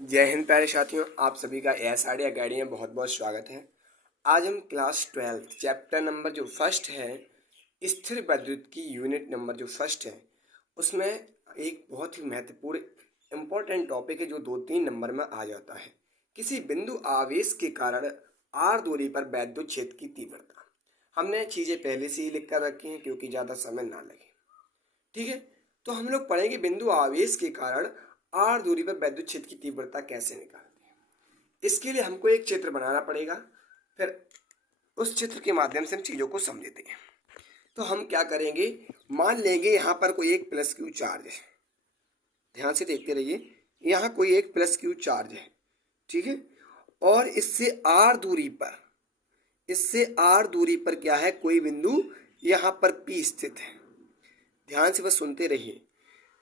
जय हिंद प्यारे साथियों, आप सभी का एसआरडी अकेडमी में बहुत बहुत स्वागत है। आज हम क्लास 12 चैप्टर नंबर जो फर्स्ट है, स्थिर विद्युत की यूनिट नंबर जो फर्स्ट है, उसमें एक बहुत ही महत्वपूर्ण इम्पोर्टेंट टॉपिक है जो 2-3 नंबर में आ जाता है। किसी बिंदु आवेश के कारण आर दूरी पर विद्युत क्षेत्र की तीव्रता। हमने चीज़ें पहले से ही लिख कर रखी हैं क्योंकि ज़्यादा समय ना लगे। ठीक है, तो हम लोग पढ़ेंगे बिंदु आवेश के कारण आर दूरी पर विद्युत क्षेत्र की तीव्रता कैसे निकालते हैं। इसके लिए हमको एक चित्र बनाना पड़ेगा, फिर उस चित्र के माध्यम से हम चीजों को समझते हैं। तो हम क्या करेंगे, मान लेंगे यहाँ पर कोई एक प्लस क्यू चार्ज है। ध्यान से देखते रहिए, यहाँ कोई एक प्लस क्यू चार्ज है, ठीक है। और इससे आर दूरी पर क्या है, कोई बिंदु यहाँ पर पी स्थित है। ध्यान से बस सुनते रहिए,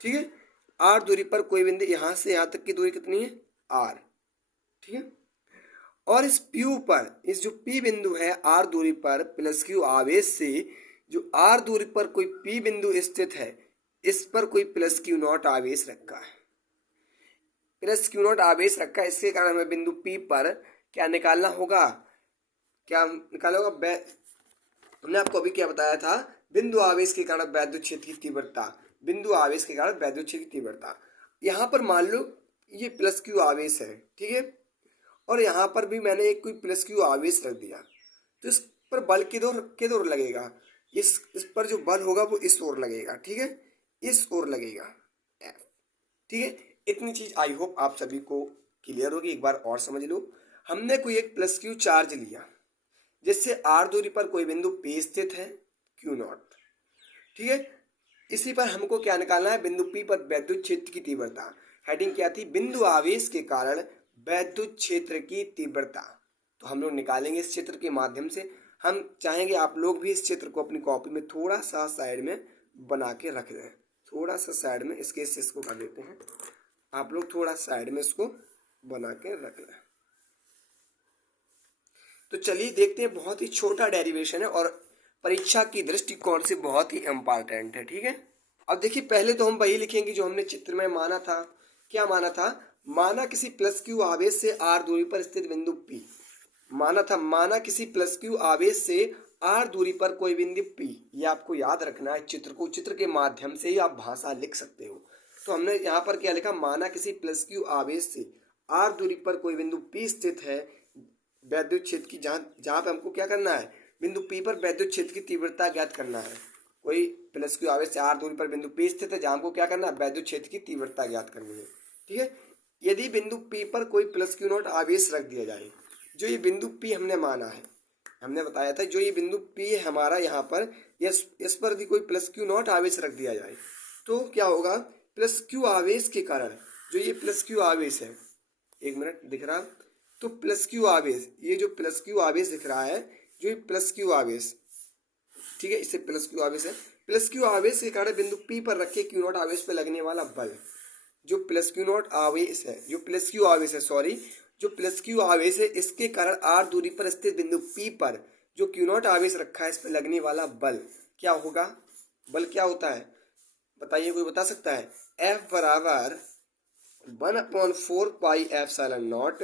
ठीक है। आर दूरी पर कोई बिंदु, यहां से यहां तक की दूरी कितनी है, आर, ठीक है। और इस P पर, इस जो P बिंदु है आर दूरी पर प्लस क्यू आवेश से, जो आर दूरी पर कोई P बिंदु स्थित है, इस पर कोई प्लस क्यू नॉट आवेश रखा है। प्लस क्यू नॉट आवेश रखा है, इसके कारण हमें बिंदु P पर क्या निकालना होगा, क्या निकालना होगा, हमने आपको अभी क्या बताया था, बिंदु आवेश के कारण वैद्युत क्षेत्र की तीव्रता। बिंदु आवेश के कारण वैद्युत क्षेत्र की तीव्रता, यहाँ पर मान लो ये प्लस क्यू आवेश है, ठीक है। और यहाँ पर भी मैंने एक कोई प्लस क्यू आवेश रख दिया, तो इस पर बल किधर ओर लगेगा, इस पर जो बल होगा वो इस ओर लगेगा, ठीक है, इस ओर लगेगा, ठीक है। इतनी चीज आई होप आप सभी को क्लियर होगी। एक बार और समझ लो, हमने कोई एक प्लस क्यू चार्ज लिया जिससे आर दूरी पर कोई बिंदु P स्थित है, क्यू नॉट, ठीक है। इसी पर हमको क्या निकालना है, बिंदु P पर वैद्युत क्षेत्र की तीव्रता। हेडिंग क्या थी, बिंदु आवेश के कारण वैद्युत क्षेत्र की तीव्रता। तो हम लोग निकालेंगे इस चित्र के माध्यम से। हम चाहेंगे आप लोग भी इस चित्र को अपनी कॉपी में थोड़ा सा साइड में बना के रख दें, थोड़ा सा साइड में इसको कर देते हैं। आप लोग थोड़ा साइड में इसको बना के रख लें। तो चलिए देखते हैं, बहुत ही छोटा डेरिवेशन है और परीक्षा की दृष्टिकोण से बहुत ही इंपॉर्टेंट है, ठीक है। अब देखिए, पहले तो हम वही लिखेंगे जो हमने चित्र में माना था। क्या माना था, माना किसी प्लस क्यू आवेश से आर दूरी पर स्थित बिंदु P। माना किसी प्लस क्यू आवेश से आर दूरी पर कोई बिंदु P। ये आपको याद रखना है, चित्र के माध्यम से ही आप भाषा लिख सकते हो। तो हमने यहाँ पर क्या लिखा, माना किसी प्लस क्यू आवेश से आर दूरी पर कोई बिंदु P स्थित है, वैद्युत क्षेत्र की, जहां पे हमको क्या करना है, बिंदु P पर वैद्युत क्षेत्र की तीव्रता ज्ञात करना है। कोई प्लस क्यू आवेश से आर दूरी पर बिंदु P स्थित है, जहां हमको क्या करना है, वैद्युत क्षेत्र की तीव्रता ज्ञात करनी है, ठीक है। यदि बिंदु P पर कोई प्लस क्यू नॉट आवेश रख दिया जाए, जो ये बिंदु P हमने माना है, हमने बताया था जो ये बिंदु P है हमारा, यहाँ पर इस पर भी कोई प्लस क्यू नॉट आवेश रख दिया जाए, तो क्या होगा, प्लस क्यू आवेश के कारण, जो ये प्लस क्यू आवेश है, एक मिनट दिख रहा, तो प्लस क्यू आवेश, ये जो प्लस क्यू आवेश दिख रहा है, जो ये प्लस क्यू आवेश, ठीक है, इससे प्लस क्यू आवेश है। प्लस क्यू आवेश के कारण बिंदु P पर रखे क्यू नॉट आवेश पर लगने वाला बल, जो प्लस क्यू नॉट आवेश है, जो प्लस क्यू आवेश है, सॉरी, जो प्लस क्यू आवेश है, इसके कारण आर दूरी पर स्थित बिंदु P पर जो क्यू नॉट आवेश रखा है, इस पर लगने वाला बल क्या होगा, बल क्या होता है बताइए, कोई बता सकता है। F बराबर 1/4 pi epsilon naught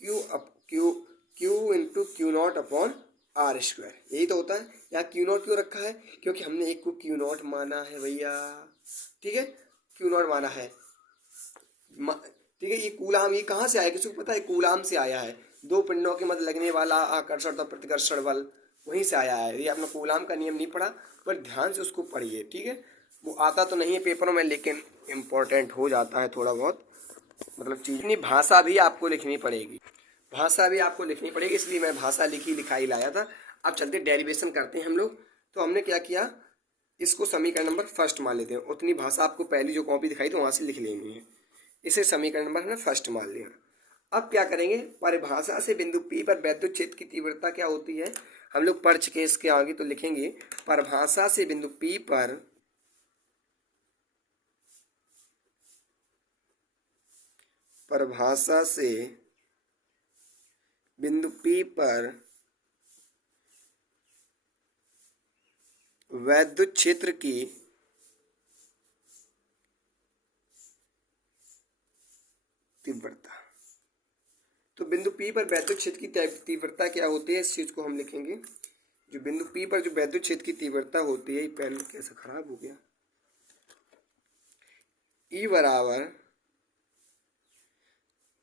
q into Q naught upon are square, यही तो होता है। यहाँ क्यू नॉट क्यों रखा है, क्योंकि हमने एक को क्यू नॉट माना है भैया, ठीक है, क्यू नॉट माना है, ठीक है। ये कूलाम, ये कहाँ से आया, किसी को पता है, कूलाम से आया है। दो पिंडों के मध्य लगने वाला आकर्षण और प्रतिकर्षण बल, वहीं से आया है। ये आपने कूलाम का नियम नहीं पढ़ा, पर ध्यान से उसको पढ़िए, ठीक है। वो आता तो नहीं है पेपरों में, लेकिन इम्पोर्टेंट हो जाता है थोड़ा बहुत, मतलब चीज। अपनी भाषा भी आपको लिखनी पड़ेगी, इसलिए मैं भाषा लिखी लिखाई लाया था। अब चलते डेरिवेशन करते हैं हम लोग। तो हमने क्या किया, इसको समीकरण नंबर फर्स्ट मान लेते हैं। उतनी भाषा आपको पहली जो कॉपी दिखाई तो वहां से लिख लेनी है। इसे समीकरण नंबर हमने फर्स्ट मान लिया। अब क्या करेंगे, परिभाषा से बिंदु P पर वैद्युत क्षेत्र की तीव्रता क्या होती है, हम लोग पढ़ चुके, इसके आगे तो लिखेंगे। परिभाषा से बिंदु P पर वैद्युत क्षेत्र की तीव्रता। तो बिंदु P पर वैद्युत क्षेत्र की तीव्रता क्या होती है, इस चीज को हम लिखेंगे। जो बिंदु P पर जो वैद्युत क्षेत्र की तीव्रता होती है, पेन कैसे खराब हो गया, E बराबर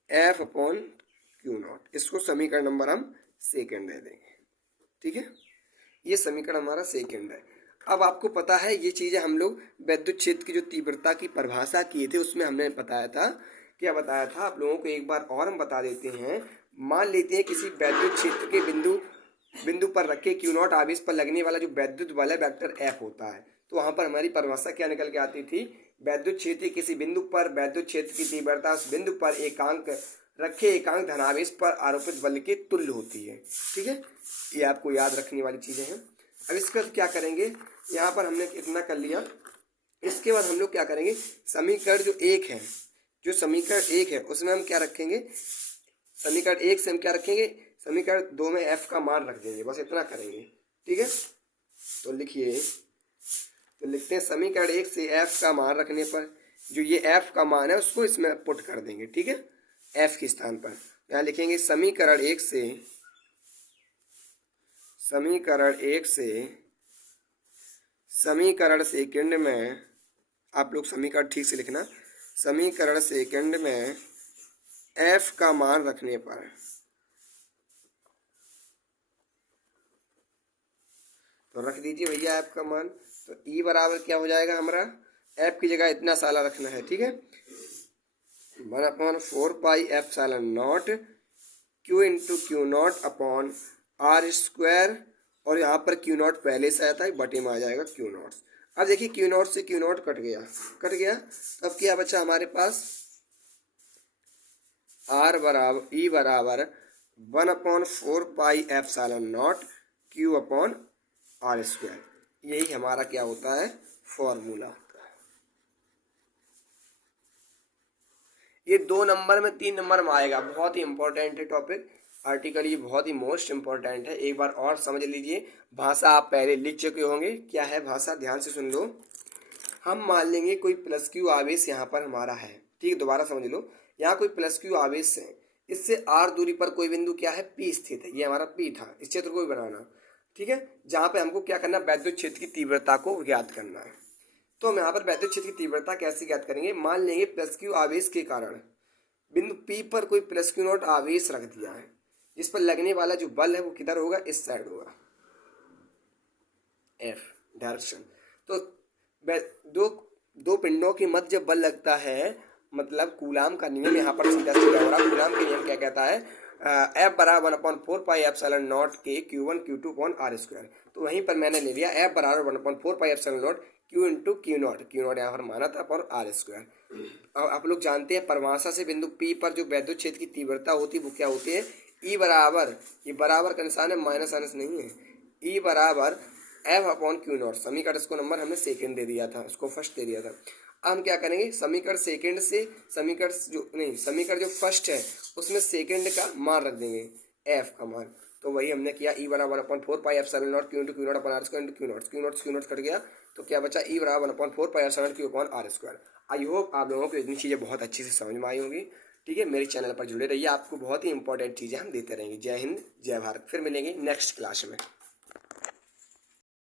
F अपॉन क्यू नॉट। इसको समीकरण नंबर हम सेकंड दे देंगे। ठीक है, ये समीकरण हमारा सेकंड है। अब आपको पता है ये चीजें हम लोग वैद्युत क्षेत्र की जो तीव्रता की परिभाषा किए थे उसमें हमने बताया था, क्या बताया था आप लोगों को एक बार और हम बता देते हैं। मान लेते हैं किसी वैद्युत क्षेत्र के बिंदु पर रखे क्यू नॉट आवेश पर लगने वाला जो वैद्युत बल है वेक्टर एफ होता है। तो वहां पर हमारी परिभाषा क्या निकल के आती थी, वैद्युत क्षेत्र किसी बिंदु पर वैद्युत क्षेत्र की तीव्रता उस बिंदु पर एकांक धनावेश पर आरोपित बल के तुल्य होती है। ठीक है, ये आपको याद रखने वाली चीजें हैं। अब इसके बाद क्या करेंगे, यहाँ पर हमने इतना कर लिया। इसके बाद हम लोग क्या करेंगे, समीकरण जो समीकरण एक है उसमें हम क्या रखेंगे, समीकरण एक से हम क्या रखेंगे, समीकरण दो में एफ का मान रख देंगे, बस इतना करेंगे। ठीक है, तो लिखिए, तो लिखते हैं समीकरण एक से एफ का मान रखने पर जो ये एफ का मान है उसको इसमें पुट कर देंगे। ठीक है, एफ के स्थान पर यहाँ लिखेंगे समीकरण सेकंड में, आप लोग समीकरण ठीक से लिखना, समीकरण सेकंड में एफ का मान रखने पर तो रख दीजिए भैया एफ का मान। तो ई बराबर क्या हो जाएगा हमारा, एफ की जगह इतना साला रखना है। ठीक है, 1/4πε0 Q into Q naught upon are square, और यहाँ पर क्यू नॉट पहले से आता है, बटे में आ जाएगा क्यू नॉट। अब देखिए क्यू नॉट से क्यू नॉट कट गया, तब क्या बचा हमारे पास, ई बराबर 1/4πε0 क्यू अपॉन आर स्क्वायर। यही हमारा क्या होता है, फॉर्मूला होता है। ये 2 नंबर में 3 नंबर में आएगा, बहुत ही इंपॉर्टेंट है टॉपिक, आर्टिकल ये बहुत ही मोस्ट इंपॉर्टेंट है। एक बार और समझ लीजिए, भाषा आप पहले लिख चुके होंगे, क्या है भाषा, ध्यान से सुन लो। हम मान लेंगे कोई प्लस क्यू आवेश यहाँ पर हमारा है। ठीक है, दोबारा समझ लो, यहाँ कोई प्लस क्यू आवेश है, इससे आर दूरी पर कोई बिंदु क्या है, पी स्थित है। ये हमारा पी था, इस क्षेत्र को भी बनाना। ठीक है, जहाँ पे हमको क्या करना, वैद्युत क्षेत्र की तीव्रता को ज्ञात करना है। तो हम यहाँ पर वैद्युत क्षेत्र की तीव्रता कैसे ज्ञात करेंगे, मान लेंगे प्लस क्यू आवेश के कारण बिंदु पी पर कोई प्लस क्यू नॉट आवेश रख दिया है, जिस पर लगने वाला जो बल है वो किधर होगा, इस साइड होगा, एफ डायरेक्शन। तो दो पिंडों के मध्य जब बल लगता है, मतलब कूलाम का नियम यहाँ पर सीधा सीधा हो रहा है। कूलाम का नियम क्या कहता है, एफ बराबर 1/4πε0 के Q1 Q2 upon are square. तो वहीं पर मैंने ले लिया एफ बराबर 1/4πε0 Q इंटू क्यू नॉट यहाँ पर माना था, अपॉन आर स्क्वायर। अब आप लोग जानते हैं परिभाषा से बिंदु P पर जो वैद्युत क्षेत्र की तीव्रता होती है वो क्या होती है, ई बराबर, ये बराबर का निशान है, माइनस आइनस नहीं है, ई बराबर एफ अपॉन क्यू नॉट। समीकरण इसको नंबर हमने सेकंड दे दिया था, इसको फर्स्ट दे दिया था। अब हम क्या करेंगे, समीकरण सेकंड से समीकरण जो फर्स्ट है उसमें सेकंड का मान रख देंगे, एफ का मान। तो वही हमने किया, ई बराबर 1/4πε0 Q into Q naught upon are square into Q naught cut गया, तो क्या बचा, ई बराबर 1/4πε0 Q upon are square. I hope आप लोगों को इतनी चीज़ें बहुत अच्छी से समझ में आई होंगी। ठीक है, मेरे चैनल पर जुड़े रहिए, आपको बहुत ही इंपॉर्टेंट चीज़ें हम देते रहेंगे। जय हिंद, जय भारत। फिर मिलेंगे नेक्स्ट क्लास में।